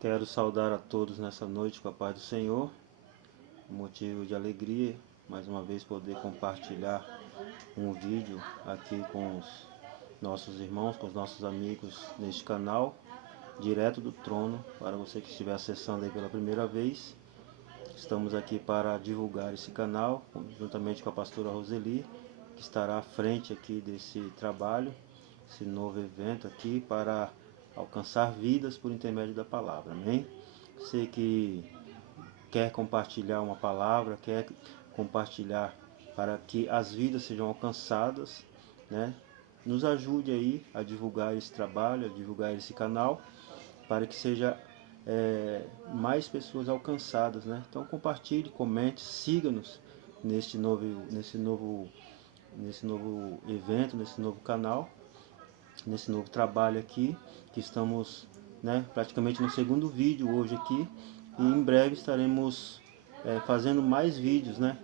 Quero saudar a todos nessa noite com a paz do Senhor, motivo de alegria, mais uma vez poder compartilhar um vídeo aqui com os nossos irmãos, com os nossos amigos neste canal, direto do trono, para você que estiver acessando aí pela primeira vez. Estamos aqui para divulgar esse canal, juntamente com a pastora Roseli, que estará à frente aqui desse trabalho, esse novo evento aqui para alcançar vidas por intermédio da palavra, amém? Você que quer compartilhar uma palavra, quer compartilhar para que as vidas sejam alcançadas, né? Nos ajude aí a divulgar esse trabalho, a divulgar esse canal, para que seja mais pessoas alcançadas, né? Então compartilhe, comente, siga-nos nesse novo evento, nesse novo canal, nesse novo trabalho aqui, que estamos, né, praticamente no segundo vídeo hoje aqui, e em breve estaremos fazendo mais vídeos, né,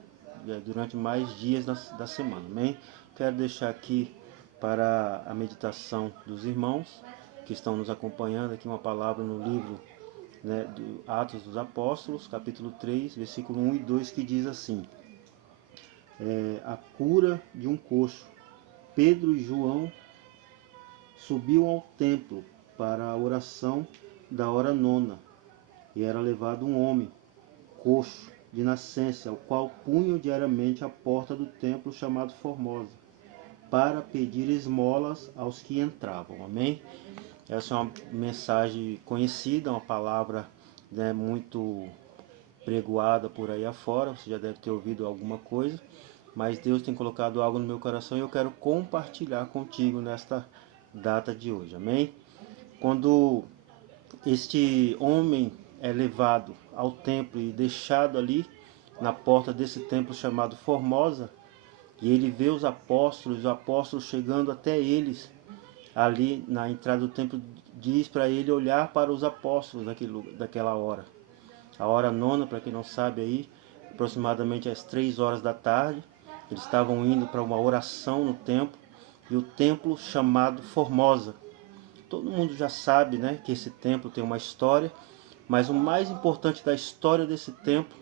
durante mais dias da semana, amém? Quero deixar aqui para a meditação dos irmãos que estão nos acompanhando aqui uma palavra no livro, né, do Atos dos Apóstolos, capítulo 3, versículo 1 e 2, que diz assim: a cura de um coxo. Pedro e João subiu ao templo para a oração da hora nona, e era levado um homem, coxo, de nascença, o qual punham diariamente a porta do templo chamado Formosa, para pedir esmolas aos que entravam. Amém? Essa é uma mensagem conhecida, uma palavra, né, muito pregoada por aí afora, você já deve ter ouvido alguma coisa, mas Deus tem colocado algo no meu coração e eu quero compartilhar contigo nesta data de hoje, amém? Quando este homem é levado ao templo e deixado ali na porta desse templo chamado Formosa, e ele vê os apóstolos chegando até eles, ali na entrada do templo, diz para ele olhar para os apóstolos daquela hora. A hora nona, para quem não sabe aí, aproximadamente às 3 horas da tarde, eles estavam indo para uma oração no templo, e o templo chamado Formosa. Todo mundo já sabe, né, que esse templo tem uma história, mas o mais importante da história desse templo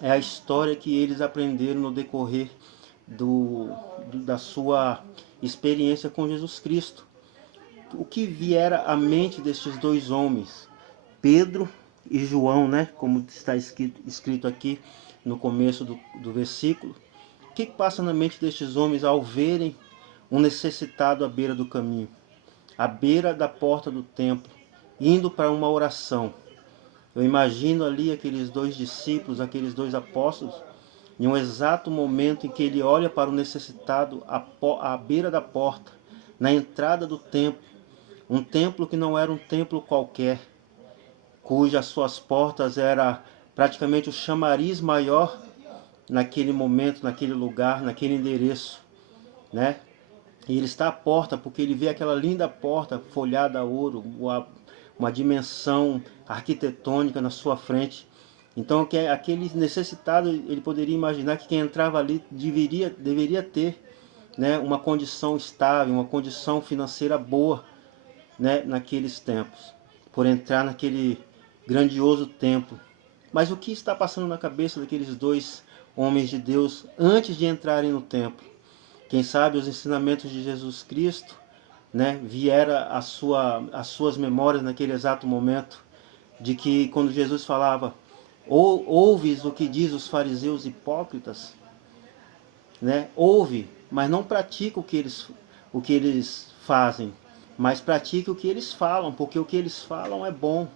é a história que eles aprenderam no decorrer da sua experiência com Jesus Cristo. O que viera à mente destes dois homens, Pedro e João, né, como está escrito aqui no começo do versículo, o que passa na mente destes homens ao verem um necessitado à beira do caminho, à beira da porta do templo, indo para uma oração? Eu imagino ali aqueles dois discípulos, aqueles dois apóstolos, em um exato momento em que ele olha para o necessitado à beira da porta, na entrada do templo, um templo que não era um templo qualquer, cujas suas portas era praticamente o chamariz maior naquele momento, naquele lugar, naquele endereço, né? E ele está à porta porque ele vê aquela linda porta folhada a ouro, uma dimensão arquitetônica na sua frente. Então, aquele necessitado, ele poderia imaginar que quem entrava ali deveria ter, né, uma condição estável, uma condição financeira boa, né, naqueles tempos, por entrar naquele grandioso templo. Mas o que está passando na cabeça daqueles dois homens de Deus antes de entrarem no templo? Quem sabe os ensinamentos de Jesus Cristo, né, vieram as suas memórias naquele exato momento, de que quando Jesus falava: ouves o que diz os fariseus hipócritas, né? Ouve, mas não pratica o que eles fazem, mas pratica o que eles falam, porque o que eles falam é bom.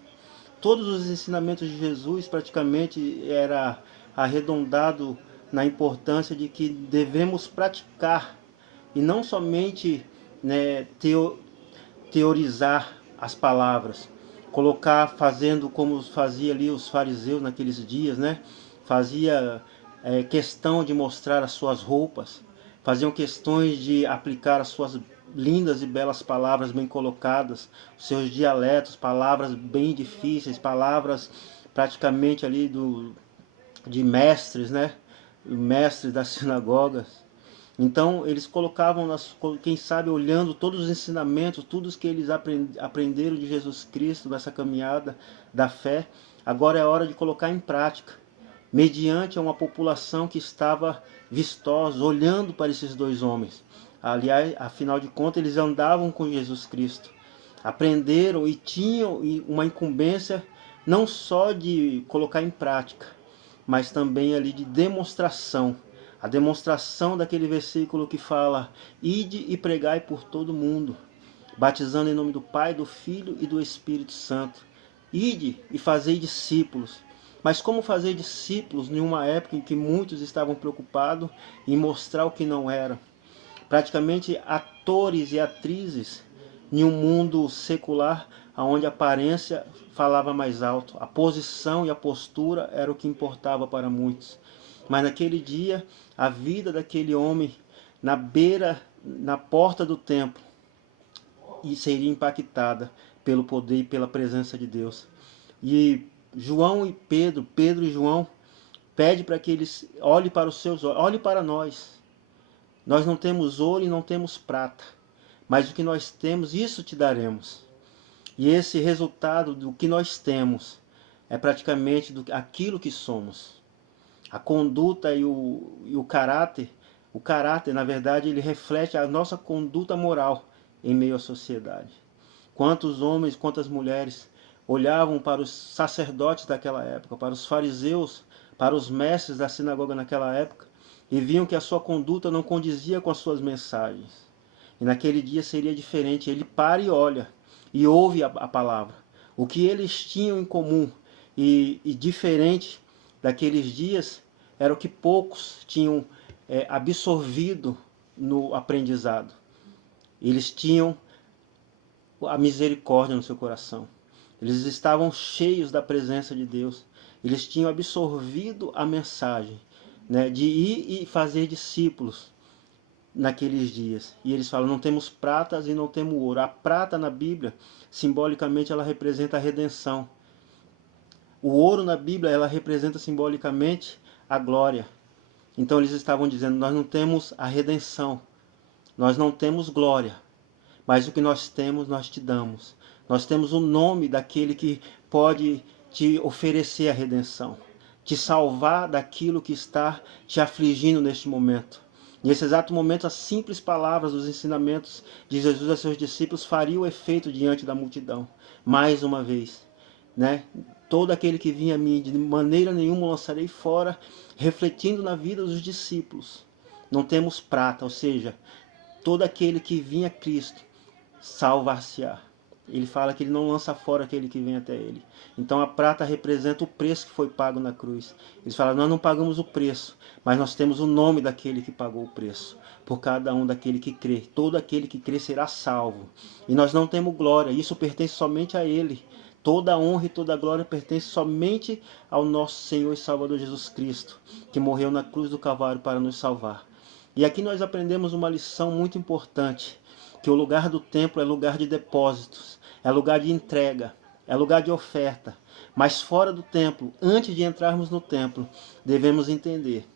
Todos os ensinamentos de Jesus praticamente era arredondado na importância de que devemos praticar e não somente, né, teorizar as palavras, fazendo como fazia ali os fariseus naqueles dias, né? Fazia questão de mostrar as suas roupas, faziam questões de aplicar as suas lindas e belas palavras bem colocadas, os seus dialetos, palavras bem difíceis, palavras praticamente ali de mestres, né? Mestres das sinagogas. Então eles colocavam, quem sabe, olhando todos os ensinamentos, tudo que eles aprenderam de Jesus Cristo, dessa caminhada da fé, agora é hora de colocar em prática, mediante uma população que estava vistosa, olhando para esses dois homens. Aliás, afinal de contas, eles andavam com Jesus Cristo, aprenderam e tinham uma incumbência não só de colocar em prática, mas também ali de demonstração. A demonstração daquele versículo que fala: ide e pregai por todo mundo, batizando em nome do Pai, do Filho e do Espírito Santo. Ide e fazei discípulos. Mas como fazer discípulos em uma época em que muitos estavam preocupados em mostrar o que não era? Praticamente atores e atrizes em um mundo secular onde a aparência falava mais alto, a posição e a postura era o que importava para muitos. Mas naquele dia, a vida daquele homem na beira, na porta do templo, e seria impactada pelo poder e pela presença de Deus. E João e Pedro, Pedro e João, pede para que eles olhem para os seus olhos, olhem para nós. Nós não temos ouro e não temos prata, mas o que nós temos, isso te daremos. E esse resultado do que nós temos é praticamente aquilo que somos. A conduta e o caráter, na verdade, ele reflete a nossa conduta moral em meio à sociedade. Quantos homens, quantas mulheres olhavam para os sacerdotes daquela época, para os fariseus, para os mestres da sinagoga naquela época, e viam que a sua conduta não condizia com as suas mensagens. E naquele dia seria diferente. Ele para e olha, e ouve a palavra. O que eles tinham em comum e diferente daqueles dias era o que poucos tinham absorvido no aprendizado. Eles tinham a misericórdia no seu coração. Eles estavam cheios da presença de Deus. Eles tinham absorvido a mensagem, né, de ir e fazer discípulos naqueles dias. E eles falam: não temos pratas e não temos ouro. A prata na Bíblia, simbolicamente, ela representa a redenção. O ouro na Bíblia, ela representa simbolicamente a glória. Então eles estavam dizendo: nós não temos a redenção, nós não temos glória, mas o que nós temos, nós te damos. Nós temos o nome daquele que pode te oferecer a redenção, te salvar daquilo que está te afligindo neste momento. Nesse exato momento, as simples palavras dos ensinamentos de Jesus a seus discípulos fariam o efeito diante da multidão. Mais uma vez, né? Todo aquele que vinha a mim, de maneira nenhuma o lançarei fora, refletindo na vida dos discípulos. Não temos prata, ou seja, todo aquele que vinha a Cristo salvar-se-á. Ele fala que ele não lança fora aquele que vem até ele. Então a prata representa o preço que foi pago na cruz. Eles falam: nós não pagamos o preço, mas nós temos o nome daquele que pagou o preço. Por cada um daquele que crê. Todo aquele que crê será salvo. E nós não temos glória, isso pertence somente a ele. Toda a honra e toda a glória pertence somente ao nosso Senhor e Salvador Jesus Cristo, que morreu na cruz do Calvário para nos salvar. E aqui nós aprendemos uma lição muito importante, que o lugar do templo é lugar de depósitos, é lugar de entrega, é lugar de oferta. Mas fora do templo, antes de entrarmos no templo, devemos entender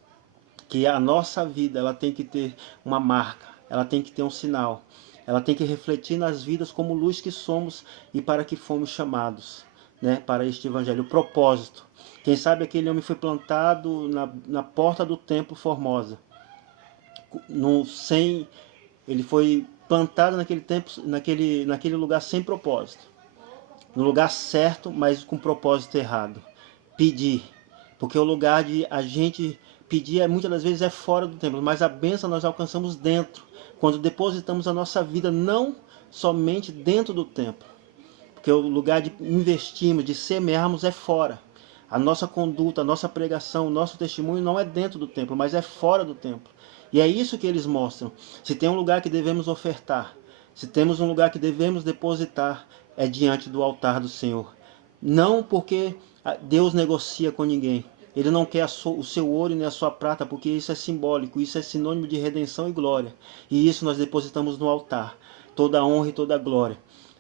que a nossa vida ela tem que ter uma marca, ela tem que ter um sinal, ela tem que refletir nas vidas como luz que somos e para que fomos chamados, né, para este evangelho. O propósito. Quem sabe aquele homem foi plantado na porta do templo Formosa. Ele foi plantado naquele tempo, naquele lugar sem propósito. No lugar certo, mas com propósito errado. Pedir. Porque o lugar de a gente pedir muitas das vezes é fora do templo, mas a bênção nós alcançamos dentro, quando depositamos a nossa vida não somente dentro do templo. Porque o lugar de investirmos, de semearmos é fora. A nossa conduta, a nossa pregação, o nosso testemunho não é dentro do templo, mas é fora do templo. E é isso que eles mostram. Se tem um lugar que devemos ofertar, se temos um lugar que devemos depositar, é diante do altar do Senhor. Não porque Deus negocia com ninguém. Ele não quer o seu ouro nem a sua prata, porque isso é simbólico, isso é sinônimo de redenção e glória. E isso nós depositamos no altar. Toda a honra e toda a glória.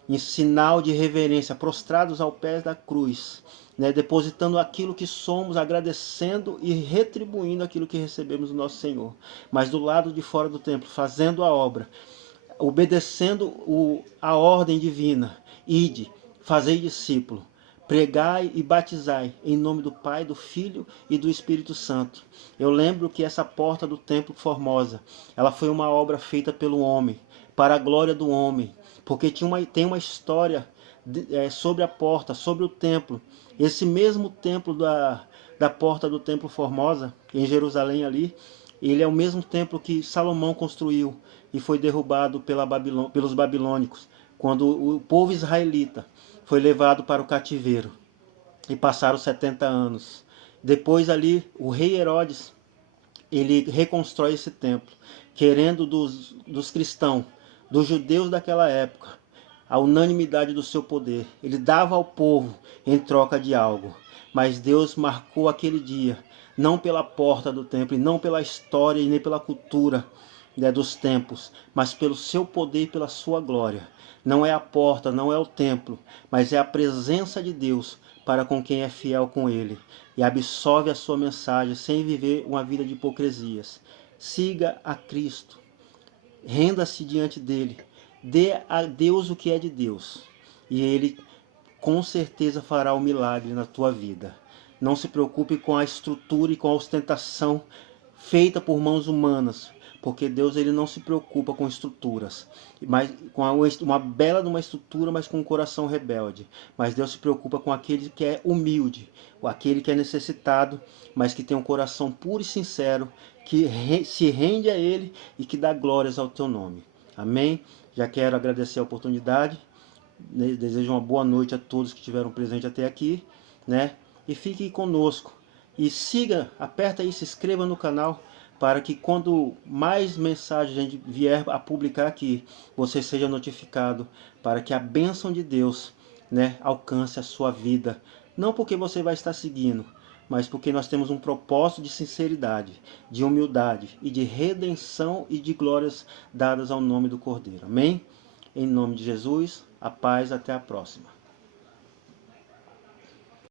Em sinal de reverência, prostrados ao pé da cruz. né, depositando aquilo que somos, agradecendo e retribuindo aquilo que recebemos do nosso Senhor. Mas do lado de fora do templo, fazendo a obra, obedecendo a ordem divina: ide, fazei discípulo, pregai e batizai em nome do Pai, do Filho e do Espírito Santo. Eu lembro que essa porta do templo Formosa, ela foi uma obra feita pelo homem, para a glória do homem, porque tem uma história sobre a porta, sobre o templo. Esse mesmo templo da porta do templo Formosa, em Jerusalém ali, ele é o mesmo templo que Salomão construiu e foi derrubado pelos babilônicos, quando o povo israelita foi levado para o cativeiro e passaram 70 anos. Depois ali, o rei Herodes, ele reconstrói esse templo, querendo dos cristãos, dos judeus daquela época, a unanimidade do seu poder. Ele dava ao povo em troca de algo. Mas Deus marcou aquele dia, não pela porta do templo, e não pela história e nem pela cultura, né, dos tempos, mas pelo seu poder e pela sua glória. Não é a porta, não é o templo, mas é a presença de Deus para com quem é fiel com Ele e absorve a sua mensagem sem viver uma vida de hipocrisias. Siga a Cristo, renda-se diante dele, dê a Deus o que é de Deus e Ele com certeza fará o milagre na tua vida. Não se preocupe com a estrutura e com a ostentação feita por mãos humanas, porque Deus ele não se preocupa com estruturas, mas com uma bela de uma estrutura, mas com um coração rebelde. Mas Deus se preocupa com aquele que é humilde, aquele que é necessitado, mas que tem um coração puro e sincero, que se rende a Ele e que dá glórias ao teu nome. Amém? Já quero agradecer a oportunidade. Desejo uma boa noite a todos que estiveram presentes até aqui, né? E fique conosco. E siga, aperta aí, se inscreva no canal, para que quando mais mensagens a gente vier a publicar aqui, você seja notificado, para que a bênção de Deus, né, alcance a sua vida. Não porque você vai estar seguindo, mas porque nós temos um propósito de sinceridade, de humildade e de redenção e de glórias dadas ao nome do Cordeiro. Amém? Em nome de Jesus, a paz, até a próxima.